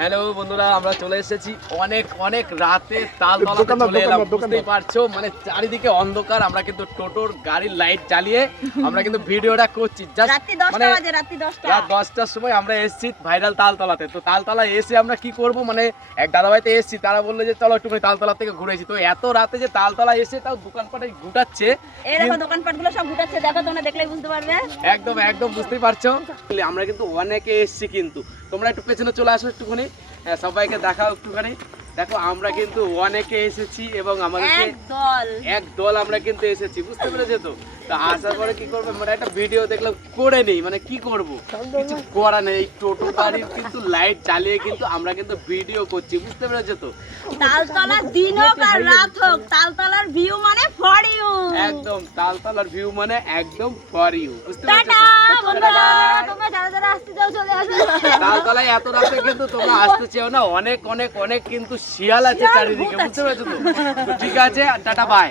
Hello বন্ধুরা, আমরা চলে এসেছি অনেক অনেক রাতে তালতলাতে চলে এলাম। বুঝতেই পারছো, মানে চারিদিকে অন্ধকার। আমরা কিন্তু টোটোর গাড়ির লাইট জ্বালিয়ে আমরা কিন্তু ভিডিওটা করছি। মানে রাত 10টার সময় আমরা এসেছি ভাইরাল তালতলাতে। তো তালতলায় এসে আমরা কি করব, মানে এক দাদাভাইতে এসেছি, তারা বললো যে চলো একটুখানি তালতলা থেকে ঘুরেছি। তো এত রাতে যে তালতলা এসে তাও দোকানপাটে গুটাচ্ছে, দোকানপাটগুলো সব গুটাচ্ছে, দেখো তোমরা দেখলেই বুঝতে পারবে। একদম একদম বুঝতেই পারছো। আমরা কিন্তু অনেকে এসেছি, কিন্তু তোমরা একটু পেছনে চলে আসো একটুখানি, সবাইকে দেখাও একটুখানি। দেখো আমরা কিন্তু অনেকে এসেছি এবং আমাদেরকে এক দল আমরা কিন্তু এসেছি, বুঝতে পেরেছো তো। আসার পরে কি করবো, মানে একটা ভিডিও দেখলাম করে নেই, মানে কি করব, কিছু করা নেই। এই টোটো গাড়ির কিন্তু লাইট জ্বালিয়ে কিন্তু আমরা কিন্তু ভিডিও করছি, বুঝতে পেরেছো তো। তালতলা দিন হোক আর রাত হোক, তালতলার ভিউ মানে ফর ইউ। একদম তালতলার ভিউ মানে একদম ফর ইউ, বুঝতে পেরেছো টাটা তো। বন্ধুরা, তোমরা যারা যারা আসতে চাও চলে আসো। তালতলায় এত রাতে কিন্তু তোমরা আসতে চাও না, অনেক অনেক অনেক কিন্তু শিয়াল আছে চারিদিকে, বুঝতে পেরেছো তো। ঠিক আছে, টাটা বাই।